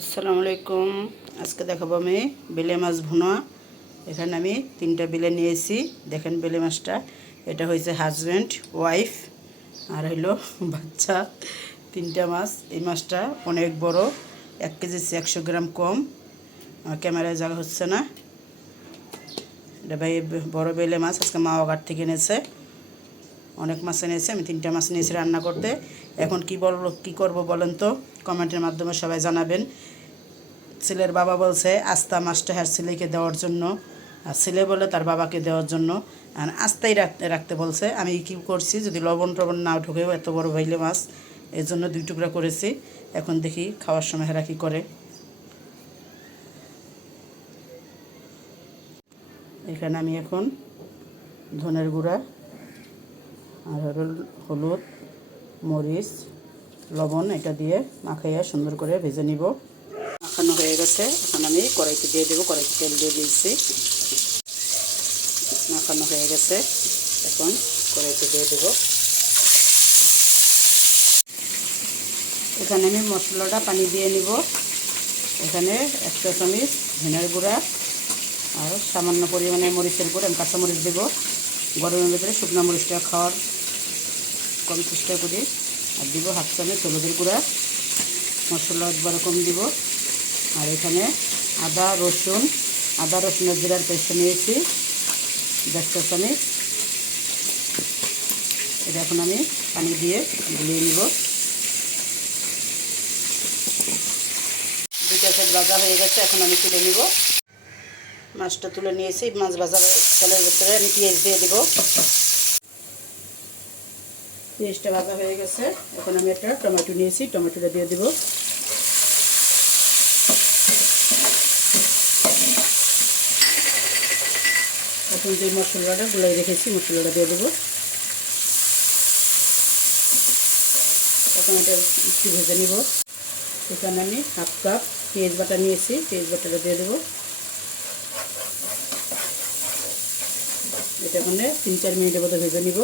আসসালামু আলাইকুম। আজকে দেখাবো আমি বেলে মাছ ভুনা। এখানে আমি 3টা বেলে নিয়েছি। দেখেন বেলে মাছটা, এটা হয়েছে হাজব্যান্ড ওয়াইফ আর হইলো বাচ্চা। 3টা মাছ। এই মাছটা অনেক বড়, 1 কেজি 100 গ্রাম কম। ক্যামেরায় জায়গা হচ্ছে না। এটা ভাই বড় বেলে মাছ, আজকে মাওয়াঘাট থেকে এনেছে। অনেক মাছ এনেছে, আমি 3টা মাছ নিয়েছি রান্না করতে। এখন কি করব বলেন তো, কমেন্টের মাধ্যমে সবাই জানাবেন। ছেলের বাবা বলছে আস্তা মাছটা হ্যার ছেলেকে দেওয়ার জন্য, আর ছেলে বলে তার বাবাকে দেওয়ার জন্য, আর আস্তাই রাখতে বলছে। আমি কি করছি, যদি লবণ টবণ না ঢুকেও এত বড় ভাইলে মাছ, এর জন্য 2 টুকরা করেছি। এখন দেখি খাওয়ার সময় হেরা কী করে। এখানে আমি এখন ধনের গুঁড়া আর হলুদ, মরিচ, লবণ এটা দিয়ে মাখাইয়া সুন্দর করে ভেজে নিব। মাখানো হয়ে গেছে, এখন আমি কড়াইতে দিয়ে দেবো। কড়াইতে তেল দিয়ে দিয়েছি, মাখানো হয়ে গেছে। এখন কড়াইতে দিয়ে দেবো। এখানে আমি মশলাটা পানি দিয়ে নিব। এখানে 1 চা চামচ ধনের গুঁড়া আর সামান্য পরিমাণে মরিচের গুঁড়া, আমি কাঁচামরিচ দেবো। গরমের ভিতরে শুকনো মরিচটা খাওয়ার কম চেষ্টা করি। আর দিব 1/2 চামচ হলুদের গুঁড়া, মশলা একবারে কম দিব। আর এখানে আদা রসুনের জিরার পেস্ট নিয়েছি 1 চা চামচ। এটা এখন আমি পানি দিয়ে গুলিয়ে নিব। 2টা সাইড ভাজা হয়ে গেছে, এখন আমি তুলে নিব। মাছটা তুলে নিয়েছি। মাছ ভাজা তেলের ভিতরে আমি পেঁয়াজ দিয়ে দেব। পেঁয়াজটা ভাজা হয়ে গেছে, এখন আমি একটা টমেটো নিয়েছি, টমেটোটা দিয়ে দেব। এখন যে মশলাটা গুলাই রেখেছি মশলাটা দিয়ে দেবো। এখন এটা একটু ভেজে নিব। এখানে আমি 1/2 কাপ পেঁয়াজ বাটা নিয়েছি, পেঁয়াজ বাটাটা দিয়ে দেবো। এটা এখানে 3-4 মিনিটের মতো ভেজে নিব।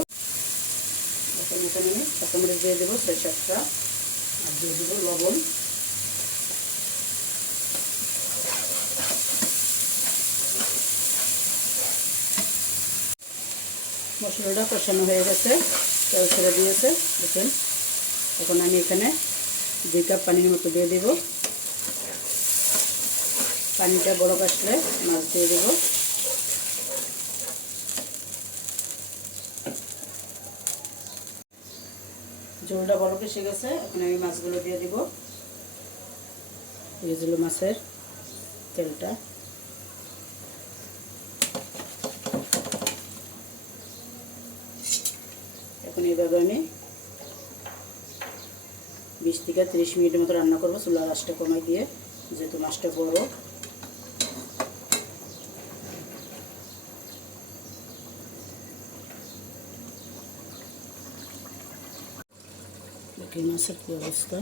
এখন এখানে আমি কাঁচামরিচ দিয়ে দেবো 6-7টা, আর দিয়ে দেবো লবণ। মশলাটা কষানো হয়ে গেছে, তেল ছেড়ে দিয়েছে দেখুন। এখন আমি এখানে 2 কাপ পানির মতো দিয়ে দেব। পানিটা বড় আসলে মাছ দিয়ে দেব। ঝোলটা বড় এসে গেছে, এখন আমি মাছগুলো দিয়ে দিব। এই যে মাছের তেলটা, এখন এইভাবে আমি 20 থেকে 30 মিনিটের মতো রান্না করবো, চুলার আঁচটা কমাই দিয়ে, যেহেতু মাছটা বড়। দেখি মাছের কি অবস্থা।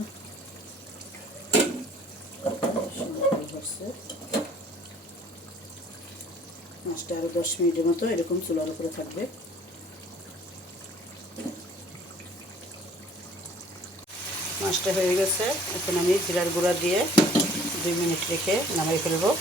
মাছটা আরও 10 মিনিটের মতো এরকম চুলার উপরে থাকবে। মাছটা হয়ে গেছে, এখন আমি জিরার গুঁড়া দিয়ে 2 মিনিট রেখে নামাই ফেলবো।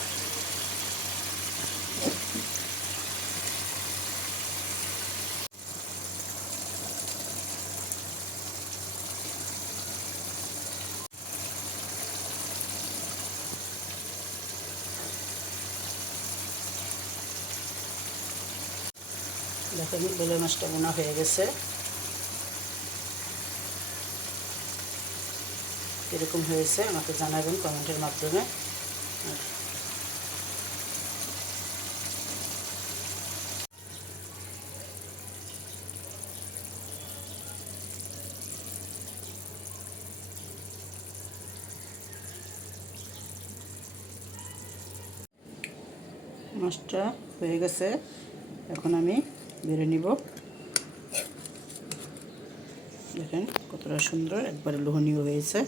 দেখেন বেলে মাছটা বোনা হয়ে গেছে। এরকম হয়েছে আমাকে জানাবেন কমেন্টের মাধ্যমে। মাছটা হয়ে গেছে, এখন আমি বেড়ে নিব। দেখেন কতটা সুন্দর, একবারে লোহনীয় হয়েছে।